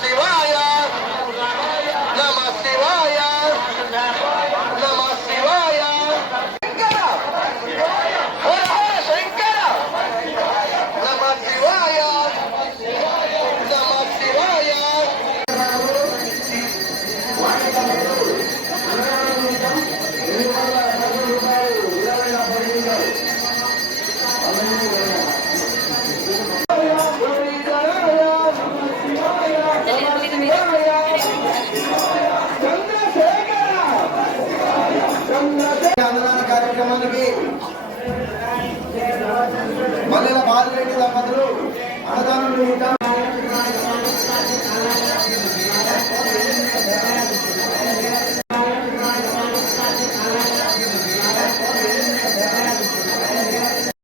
శివాయ. కార్యక్రమానికి మల్లెల బాలిరెడ్డి దంపతులు అన్నదానం